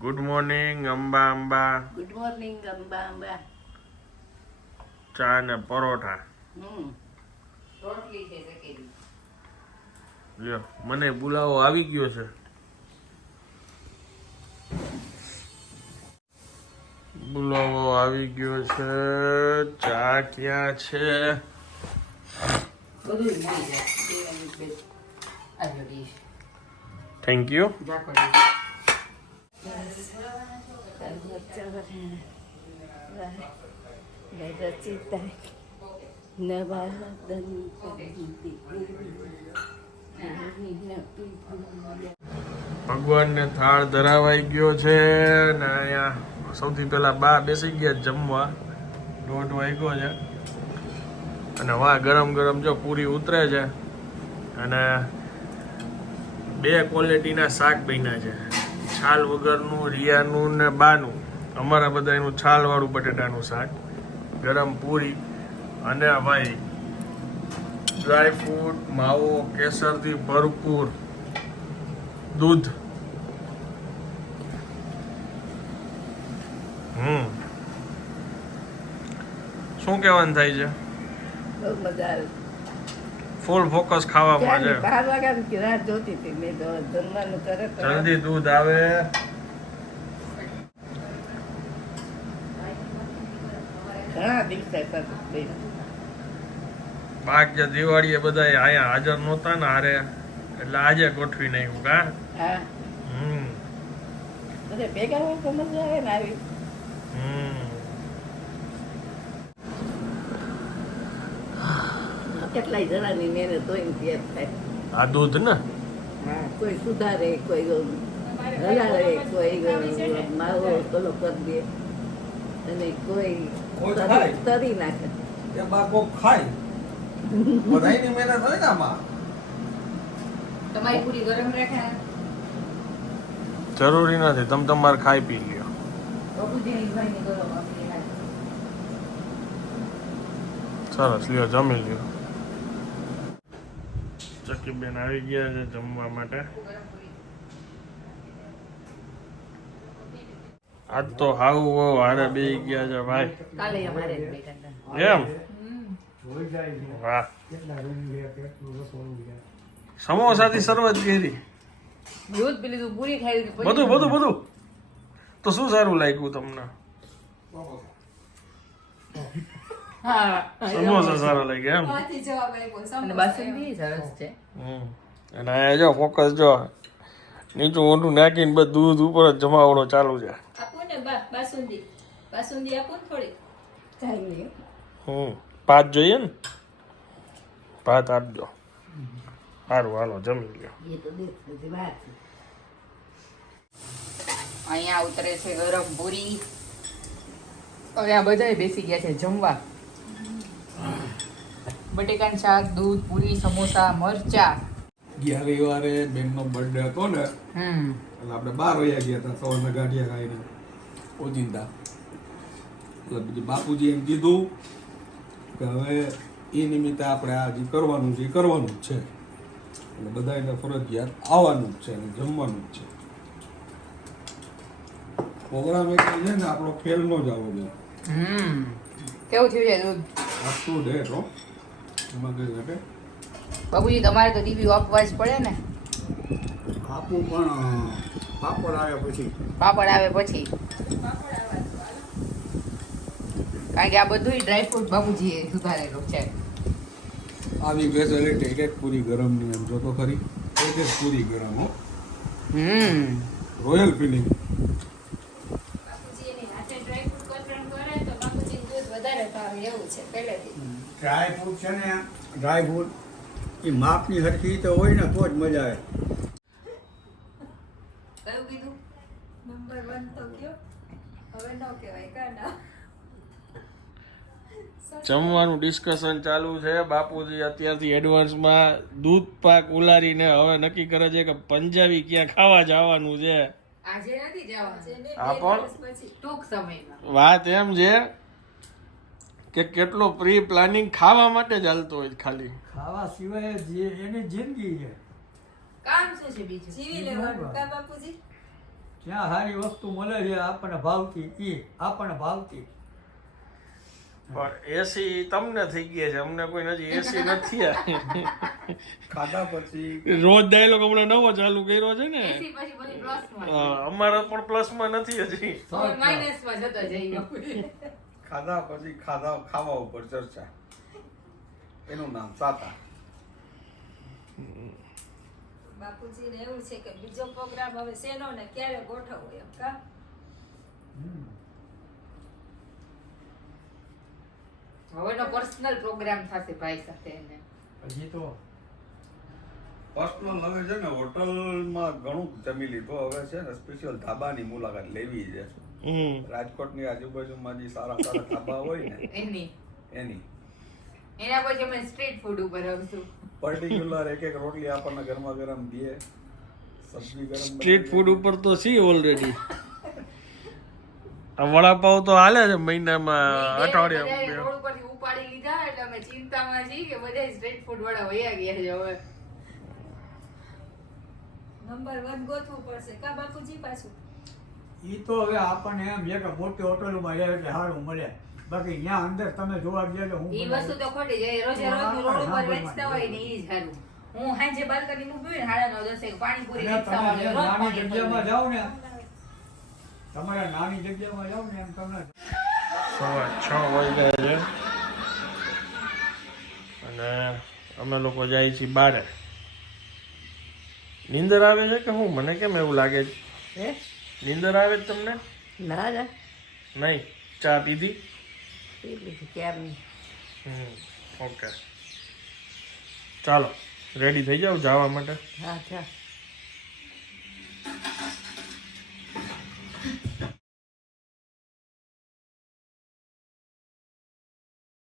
Good morning Amba Amba good morning Amba Amba ચા ને પરોઠા. લ્યો મને બોલાવો આવી ગયો છે. બોલાવો આવી ગયો છે. ચા ક્યાં છે? થેન્ક યુ ભગવાનને થાળ ધરાવાઈ ગયો છે ને અહીંયા સૌથી પહેલા બા બેસી ગયા જમવા. દોઢ વાગ્યો છે. અને વાહ ગરમ ગરમ જો પૂરી ઉતરે છે. અને બે ક્વોલિટીના શાક બન્યા છે. છાલ વગરનું, રિયાનું ને બાનું. અમારા બધાનું છાલવાળું બટેટાનું શાક. ગરમ પૂરી અને ભાઈ ડ્રાય ફ્રૂટ માવો, કેસરથી ભરપૂર દૂધ. હમ. શું કહેવાનું થાય છે. ફૂલ ફોકસ ખાવામાં છે બાર વાગ્યાની રાહ જોતી હતી મેં તો જમવાનું તરત જલ્દી દૂધ આવે. બેન ભાગ્ય દિવાળીએ બધા અહીંયા હાજર નહોતા ને હારે એટલે આજે ગોઠવી નાખ્યું કા હમ. ભેગા હોય તો મજા આવે ને આવી. હમ. કેટલાય જણાની મેને હોય ને ત્યાં થાય. આ દૂધ ને? હા કોઈ સુધારે કોઈ હલાવે કોઈ માવો પેલો કરી દે. અને કોઈ કોઈ તરી- નાખે. કે બાકો ખાય. બધાયની મહેનત હોય ને આમાં. તમારી પૂરી ગરમ રાખે? જરૂરી નથી તમે તમારે ખાઈ પી લ્યો. સરસ લ્યો જમી લ્યો. ચકીબેન આવી ગયા છે જમવા માટે. આજ તો હાવ હારે બે ગયા છે ભાઈ. એમ? વાહ. સમોસાથી શરૂઆત કરી. બધું બધું બધું. તો શું સારું લાગ્યું તમને હા સમોસા સારા લાગ્યા એમ. બાસુંદી સરસ છે. હમ. અને અહીંયા જો ફોકસ જો. નીચું ઊંડું નાખીને બધું દૂધ ઉપર જ જમાવડો ચાલુ છે. આપો ને બા બાસુંદી. બાસુંદી આપો થોડી હમ. ભાત જોઈએ ને? ભાત આપજો. સારું હાલો જમી લ્યો. એ તો દેખ બધી વાત છે. અહીંયા ઉતરે છે ગરમ પૂરી હવે આ બધા બેસી ગયા છે જમવા. બટેકાનું શાક દૂધ પૂરી સમોસા મરચા. ગયા રવિવારે બેનનો બર્થડે હતો ને હમ. એટલે આપણે બાર વાગ્યા ગયા હતા સવારના ગાંઠિયા ખાઈને. ઓચિંતા એટલે બીજું બાપુજી એમ કીધું કે હવે એ નિમિત્તે આપણે આ જે કરવાનું છે એ કરવાનું જ છે. એટલે બધાને ફરજિયાત આવવાનું જ છે અને જમવાનું જ છે. પ્રોગ્રામ એક છે ને આપણો ફેલ નો જ આવો જોઈએ હમ. કેવું થયું છે દૂધ? આખું ડેટ હો. બાબુજી તમારે તો દીવી આપવા જ પડે ને. આપું પણ પાપડ આવે પછી. પાપડ આવે પછી. કારણ કે આ બધું ડ્રાયફ્રૂટ બાબુજીએ સુધારેલું છે. આવી ફેસિલિટી એક એક પૂરી ગરમની એમ જો તો ખરી. એક એક પૂરી ગરમ હો. હમ. રોયલ ફિલિંગ બાપુજી એની હાથે ડ્રાય ફ્રૂટ કતરણ કરે તો બાપુજી દૂધ વધારે ભાવે એવું છે પહેલેથી. ડ્રાય ફ્રૂટ છે ને ડ્રાય ફ્રૂટ એ માપની હરખી તો હોય ને તો જ મજા આવે. કયું કીધું? નંબર વન તો કયો? હવે ન કહેવાય કા જમવાનું ડિસ્કશન ચાલુ છે. બાપુજી અત્યારથી એડવાન્સમાં દૂધ પાક ઉલારીને હવે નક્કી કરે છે કે પંજાબી ક્યાં ખાવા જવાનું છે. આજે નથી જવાનું. જેને આ પણ? ટૂંક સમયમાં. વાત એમ છે કે કેટલો પ્રી પ્લાનિંગ ખાવા માટે ચાલતો હોય છે ખાલી. ખાવા સિવાય જે એની જિંદગી છે. કામ શું છે બીજું? જીવી લેવાનું કા બાપુજી? જ્યાં સારી વસ્તુ મળે છે આપણને ભાવતી એ આપણને ભાવતી. પણ એસી તમને થઈ ગયા છે અમને કોઈ નથી એસી નથી ખાધા પછી રોજ ડાયલોગ હમણાં નવો ચાલુ કર્યો છે ને. અમારા પણ પ્લસમાં નથી હજી. માઇનસમાં જતો જઈએ ખાધા પછી ખાધા ખાવા ઉપર ચર્ચા. એનું નામ સાતા. બાપુજીને એવું છે કે બીજો પ્રોગ્રામ હવે શેનો ને ક્યારે ગોઠવવો એમ કા? હવેનો પર્સનલ પ્રોગ્રામ થશે ભાઈ સાથે એને. હજી તો? પર્સનલ હવે છે ને હોટલમાં ઘણું જમી લીધું. હવે છે ને સ્પેશિયલ ધાબાની મુલાકાત લેવી છે. રાજકોટની આજુબાજુમાં જે સારા સારા ધાબા હોય ને એની. એની. એના પછી અમે સ્ટ્રીટ ફૂડ ઉપર આવશું. પર્ટિક્યુલર એક એક રોટલી આપણને ગરમા ગરમ દે સબ્જી ગરમ સ્ટ્રીટ ફૂડ ઉપર તો સી ઓલરેડી વડાપાવ તો હાલે છે મહિનામાં અઠવાડિયા રોડ પરથી ઉપાડી લીધા એટલે અમે ચિંતામાં છીએ કે બધા સ્ટ્રીટ ફૂડ વાળા વયા ગયા છે હવે. નંબર વન ગોતવું પડશે. કા બાપુજી પાછું? એ તો હવે આપણને એમ છે કે મોટી હોટલમાં જાય એટલે સારું મળે. બાકી અહીંયા અંદર તમે જોવા ગયા તો હું એ વસ્તુ તો ખોટી જાય રોજે રોજ રોડ ઉપર વેચતા હોય ને એ જ સારું હું હાંજે બાલ્કની ઊભી હોય ને હાડા નો દસે પાણીપુરી વેચતા હોય રોજ નાની જગ્યામાં જાવ ને તમારા નાની જગ્યામાં જાવ ને એમ તમને સવાર છ વાગ્યા છે. અને અમે લોકો જાય છીએ બારે. નીંદર આવે છે કે હું? મને કેમ એવું લાગે છે? હે? નીંદર આવે છે તમને? ના ના. નહીં? ચા પીધી? પી લીધી હમ ઓકે. ચાલો રેડી થઈ જાઓ જવા માટે? હા ચા